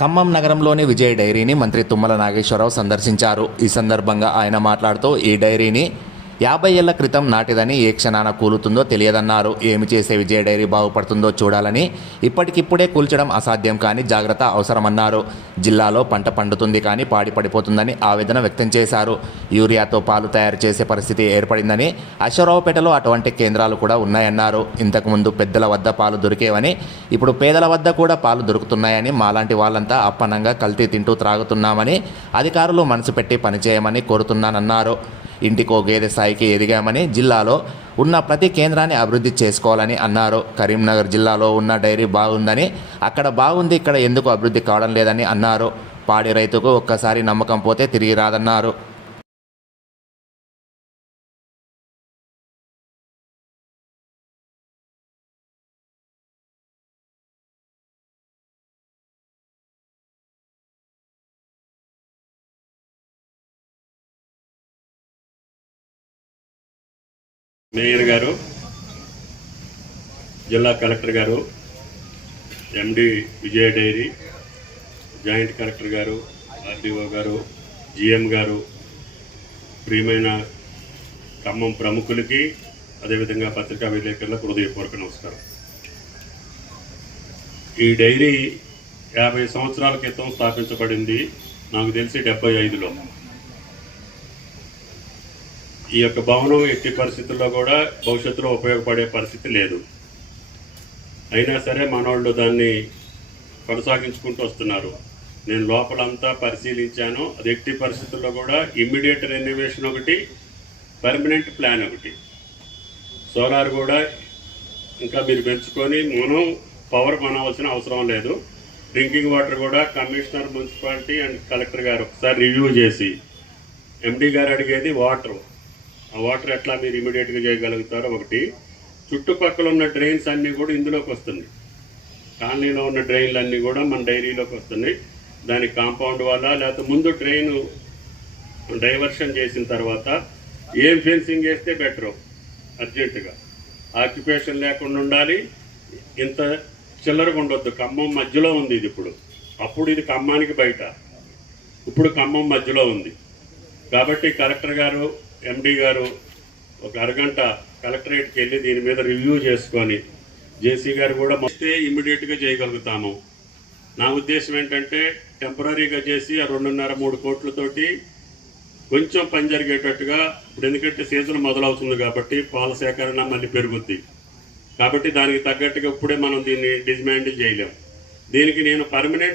ఖమ్మం నగరంలోని విజయ్ డైరీని మంత్రి తుమ్మల నాగేశ్వరరావు సందర్శించారు. ఈ సందర్భంగా ఆయన మాట్లాడుతూ ఈ డైరీని 50 ఏళ్ల క్రితం నాటిదని ఏ క్షణాన కూలుతుందో తెలియదన్నారు. ఏమి చేసే విజయ డైరీ బాగుపడుతుందో చూడాలని, ఇప్పటికిప్పుడే కూల్చడం అసాధ్యం కానీ జాగ్రత్త అవసరమన్నారు. జిల్లాలో పంట పండుతుంది కానీ పాడి పడిపోతుందని ఆవేదన వ్యక్తం చేశారు. యూరియాతో పాలు తయారు చేసే పరిస్థితి ఏర్పడిందని, అశ్వరావుపేటలో అటువంటి కేంద్రాలు కూడా ఉన్నాయన్నారు. ఇంతకుముందు పెద్దల వద్ద పాలు దొరికేవని, ఇప్పుడు పేదల వద్ద కూడా పాలు దొరుకుతున్నాయని, మాలాంటి వాళ్ళంతా అప్పనంగా కల్తీ తింటూ త్రాగుతున్నామని అధికారులు మనసు పెట్టి పనిచేయమని కోరుతున్నానన్నారు. ఇంటికో గేదె స్థాయికి ఎదిగామని, జిల్లాలో ఉన్న ప్రతి కేంద్రాన్ని అభివృద్ధి చేసుకోవాలని అన్నారు. కరీంనగర్ జిల్లాలో ఉన్న డైరీ బాగుందని, అక్కడ బాగుంది ఇక్కడ ఎందుకు అభివృద్ధి కావడం లేదని అన్నారు. పాడి రైతుకు ఒక్కసారి నమ్మకం పోతే తిరిగి రాదన్నారు. మేయర్ గారు, జిల్లా కలెక్టర్ గారు, ఎండి విజయ డైరీ, జాయింట్ కలెక్టర్ గారు, ఆర్డీఓ గారు, జిఎం గారు, ప్రియమైన ఖమ్మం ప్రముఖులకి, అదేవిధంగా పత్రికా విలేకరులకు హృదయపూర్వక నమస్కారం. ఈ డైరీ 50 సంవత్సరాల క్రితం స్థాపించబడింది. నాకు తెలిసి 75లో. ఈ యొక్క భవనం ఎట్టి పరిస్థితుల్లో కూడా భవిష్యత్తులో ఉపయోగపడే పరిస్థితి లేదు. అయినా సరే మనోళ్ళు దాన్ని కొనసాగించుకుంటూ వస్తున్నారు. నేను లోపలంతా పరిశీలించాను. అది ఎట్టి పరిస్థితుల్లో కూడా ఇమ్మీడియట్ రెన్యువేషన్ ఒకటి, పర్మనెంట్ ప్లాన్ ఒకటి. సోలార్ కూడా ఇంకా మీరు పెంచుకొని మనం పవర్ కొనవలసిన అవసరం లేదు. డ్రింకింగ్ వాటర్ కూడా కమిషనర్, మున్సిపాలిటీ అండ్ కలెక్టర్ గారు ఒకసారి రివ్యూ చేసి, ఎండీ గారు అడిగేది వాటర్, ఆ వాటర్ ఎట్లా మీరు ఇమీడియట్గా చేయగలుగుతారో ఒకటి. చుట్టుపక్కల ఉన్న డ్రైన్స్ అన్నీ కూడా ఇందులోకి వస్తున్నాయి. కాలనీలో ఉన్న డ్రైన్లు అన్నీ కూడా మన డైరీలోకి వస్తున్నాయి. దానికి కాంపౌండ్ వల్ల, లేకపోతే ముందు డ్రైన్ డైవర్షన్ చేసిన తర్వాత ఏం ఫెన్సింగ్ వేస్తే బెటరు. అర్జెంటుగా ఆక్యుపేషన్ లేకుండా ఉండాలి. ఇంత చిల్లరగా ఉండొద్దు. ఖమ్మం మధ్యలో ఉంది ఇది ఇప్పుడు. అప్పుడు ఇది ఖమ్మానికి బయట, ఇప్పుడు ఖమ్మం మధ్యలో ఉంది. కాబట్టి కలెక్టర్ గారు, ఎండీ గారు ఒక అరగంట కలెక్టరేట్కి వెళ్ళి దీని మీద రివ్యూ చేసుకొని, జేసీ గారు కూడా వస్తే ఇమ్మీడియట్గా చేయగలుగుతాము. నా ఉద్దేశం ఏంటంటే టెంపరీగా చేసి ఆ 2.5-3 కోట్లతోటి కొంచెం పని జరిగేటట్టుగా. ఇప్పుడు ఎందుకంటే సీజన్ మొదలవుతుంది కాబట్టి పాల సేకరణ మళ్ళీ పెరుగుద్ది. కాబట్టి దానికి తగ్గట్టుగా ఇప్పుడే మనం దీన్ని డిమాండ్ చేయలేం. దీనికి నేను పర్మనెంట్